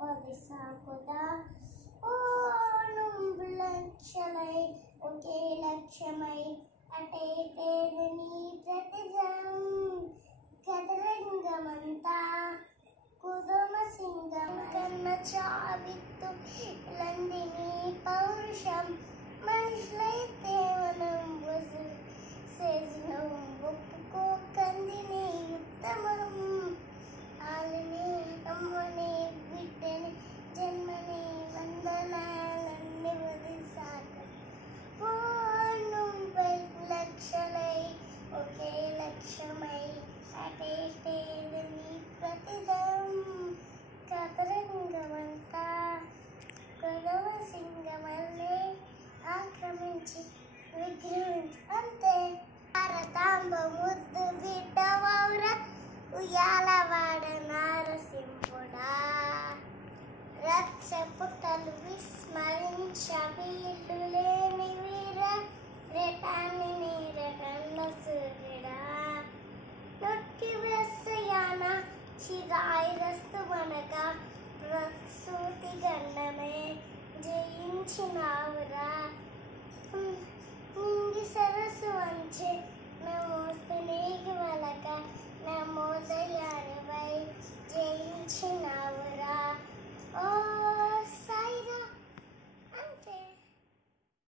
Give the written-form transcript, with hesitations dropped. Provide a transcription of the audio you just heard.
సాకుదా ఓ నువ్వు లక్షలై ఒకే లక్ష్యమై అటేటేది నీ ప్రతిజం కదరంగమంతా కుదుమ సింగం కన్న చావిత్తు లందిని పౌరుషం మనుషులైతే మనం సేజనం ఒప్పుకోకందిని ఉత్తమం ఆలని అమ్మని బిడ్డని జన్మని వందనాలన్నీ వదిసాక ఓ నువ్వై లక్షలై ఒకే లక్ష్యమై అటేటేది నీ ప్రతిదం కదరంగమంతా గొడవ సింగమల్లే ఆక్రమించి విగ్రహించి అంతే భారతాంబ ముద్దు బిడ్డవౌర ఉయ్యాలవాడ నారసింహుడా రక్ష పుట్టలు విస్మరించ వీళ్ళు లేని వీర రేటాన్ని నీరగన్న సూర్యుడా నొక్కి వేసయాన చిరాయిరస్తు మనక ప్రసూతి గండమే జయించినావురా